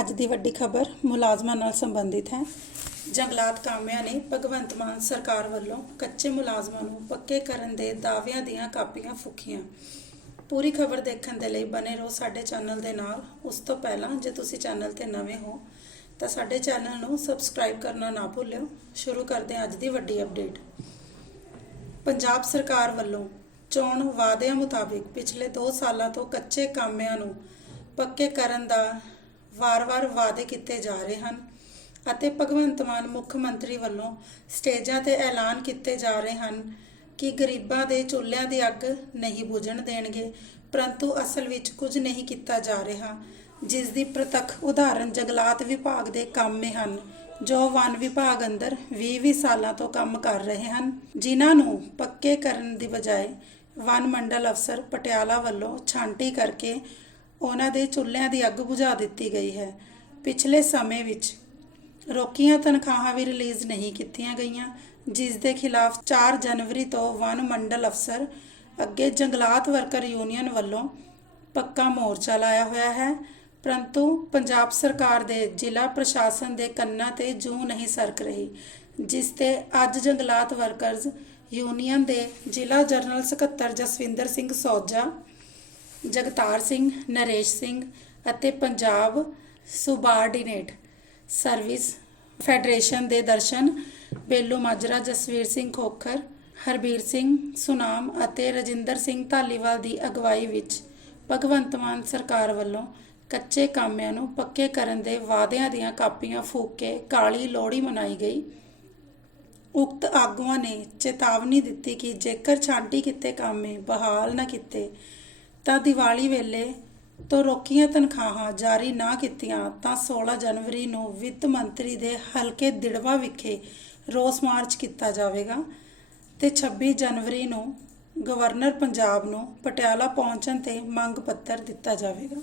ਅੱਜ ਦੀ ਵੱਡੀ ਖਬਰ ਮੁਲਾਜ਼ਮਾਂ ਨਾਲ ਸੰਬੰਧਿਤ ਹੈ। ਜੰਗਲਾਤ ਕਾਮਿਆਂ ਨੇ ਭਗਵੰਤ ਮਾਨ ਸਰਕਾਰ ਵੱਲੋਂ ਕੱਚੇ ਮੁਲਾਜ਼ਮਾਂ ਨੂੰ ਪੱਕੇ ਕਰਨ ਦੇ ਦਾਅਵਿਆਂ ਦੀਆਂ ਕਾਪੀਆਂ ਫੂਕੀਆਂ। ਪੂਰੀ ਖਬਰ ਦੇਖਣ ਦੇ ਲਈ ਬਨੇ ਰਹੋ ਸਾਡੇ ਚੈਨਲ ਦੇ ਨਾਲ। ਉਸ ਤੋਂ ਪਹਿਲਾਂ ਜੇ ਤੁਸੀਂ ਚੈਨਲ ਤੇ ਨਵੇਂ ਹੋ, ਤਾਂ ਸਾਡੇ ਚੈਨਲ ਨੂੰ ਸਬਸਕ੍ਰਾਈਬ ਕਰਨਾ ਨਾ ਭੁੱਲਿਓ। ਸ਼ੁਰੂ ਕਰਦੇ ਹਾਂ ਅੱਜ ਦੀ ਵੱਡੀ ਅਪਡੇਟ। ਪੰਜਾਬ ਸਰਕਾਰ ਵੱਲੋਂ ਚੋਣ ਵਾਅਦਿਆਂ ਮੁਤਾਬਿਕ ਪਿਛਲੇ 2 ਸਾਲਾਂ ਤੋਂ ਕੱਚੇ ਕਾਮਿਆਂ ਨੂੰ ਪੱਕੇ ਕਰਨ ਦਾ ਵਾਰ-ਵਾਰ ਵਾਅਦੇ ਕੀਤੇ ਜਾ ਰਹੇ ਹਨ ਅਤੇ ਭਗਵੰਤ ਮਾਨ ਮੁੱਖ ਮੰਤਰੀ ਵੱਲੋਂ ਸਟੇਜਾਂ ਤੇ ਐਲਾਨ ਕੀਤੇ ਜਾ ਰਹੇ ਹਨ ਕਿ ਗਰੀਬਾਂ ਦੇ ਚੁੱਲ੍ਹਿਆਂ ਦੀ ਅੱਗ ਨਹੀਂ ਬੁਝਣ ਦੇਣਗੇ, ਪਰੰਤੂ ਅਸਲ ਵਿੱਚ ਕੁਝ ਨਹੀਂ ਕੀਤਾ ਜਾ ਰਿਹਾ, ਜਿਸ ਦੀ ਪ੍ਰਤੱਖ ਉਦਾਹਰਨ ਜੰਗਲਾਤ ਵਿਭਾਗ ਦੇ ਕਾਮੇ ਹਨ, ਜੋ ਵਨ ਵਿਭਾਗ ਅੰਦਰ 20-20 ਸਾਲਾਂ ਤੋਂ ਕੰਮ ਕਰ ਰਹੇ ਹਨ, ਜਿਨ੍ਹਾਂ ਨੂੰ ਪੱਕੇ ਕਰਨ ਦੀ ਬਜਾਏ ਵਨ ਮੰਡਲ ਅਫਸਰ ਪਟਿਆਲਾ ਵੱਲੋਂ ਛਾਂਟੀ ਕਰਕੇ ਉਹਨਾਂ ਦੇ ਚੁੱਲ੍ਹਿਆਂ ਦੀ ਅੱਗ ਬੁਝਾ ਦਿੱਤੀ ਗਈ ਹੈ। ਪਿਛਲੇ ਸਮੇਂ ਵਿੱਚ ਰੋਕੀਆਂ ਤਨਖਾਹਾਂ ਵੀ ਰਿਲੀਜ਼ ਨਹੀਂ ਕੀਤੀਆਂ ਗਈਆਂ, ਜਿਸ ਦੇ ਖਿਲਾਫ 4 ਜਨਵਰੀ ਤੋਂ ਵਨ ਮੰਡਲ ਅਫਸਰ, ਅੱਗੇ ਜੰਗਲਾਤ ਵਰਕਰ ਯੂਨੀਅਨ ਵੱਲੋਂ ਪੱਕਾ ਮੋਰਚਾ ਲਾਇਆ ਹੋਇਆ ਹੈ। ਪਰੰਤੂ ਪੰਜਾਬ ਸਰਕਾਰ ਦੇ ਜ਼ਿਲ੍ਹਾ ਪ੍ਰਸ਼ਾਸਨ ਦੇ ਕੰਨਾਂ ਤੇ ਜੂ ਨਹੀਂ ਸਰਕ ਰਹੀ, ਜਿਸ ਤੇ ਅੱਜ ਜੰਗਲਾਤ ਵਰਕਰਜ਼ ਯੂਨੀਅਨ ਦੇ ਜ਼ਿਲ੍ਹਾ ਜਨਰਲ ਸਕੱਤਰ ਜਸਵਿੰਦਰ ਸਿੰਘ ਸੌਜਾ ਜਗਤਾਰ ਸਿੰਘ, ਨਰੇਸ਼ ਸਿੰਘ ਅਤੇ ਪੰਜਾਬ ਸੁਬਾਰਡੀਨੇਟ ਸਰਵਿਸ ਫੈਡਰੇਸ਼ਨ ਦੇ ਦਰਸ਼ਨ, ਬੇਲੂ ਮਾਜਰਾ, ਜਸਵੀਰ ਸਿੰਘ ਖੋਖਰ, ਹਰਬੀਰ ਸਿੰਘ ਸੁਨਾਮ ਅਤੇ ਰਜਿੰਦਰ ਸਿੰਘ ਧਾਲੀਵਾਲ ਦੀ ਅਗਵਾਈ ਵਿੱਚ ਭਗਵੰਤ ਮਾਨ ਸਰਕਾਰ ਵੱਲੋਂ ਕੱਚੇ ਕਾਮਿਆਂ ਨੂੰ ਪੱਕੇ ਕਰਨ ਦੇ ਵਾਅਦਿਆਂ ਦੀਆਂ ਕਾਪੀਆਂ ਫੂਕ ਕੇ ਕਾਲੀ ਲੋਹੜੀ ਮਨਾਈ ਗਈ। ਉਕਤ ਆਗੂਆਂ ਨੇ ਚੇਤਾਵਨੀ ਦਿੱਤੀ ਕਿ ਜੇਕਰ ਛਾਂਟੀ ਕੀਤੇ ਕਾਮੇ ਬਹਾਲ ਨਾ ਕੀਤੇ ਤਾਂ ਦੀਵਾਲੀ ਵੇਲੇ ਤੋਂ ਰੋਕੀਆਂ ਤਨਖਾਹਾਂ ਜਾਰੀ ਨਾ ਕੀਤੀਆਂ, ਤਾਂ 16 ਜਨਵਰੀ ਨੂੰ ਵਿੱਤ ਮੰਤਰੀ ਦੇ ਹਲਕੇ ਦਿੜਵਾ ਵਿਖੇ ਰੋਸ ਮਾਰਚ ਕੀਤਾ ਜਾਵੇਗਾ ਤੇ 26 ਜਨਵਰੀ ਨੂੰ ਗਵਰਨਰ ਪੰਜਾਬ ਨੂੰ ਪਟਿਆਲਾ ਪਹੁੰਚਣ ਤੇ ਮੰਗ ਪੱਤਰ ਦਿੱਤਾ ਜਾਵੇਗਾ।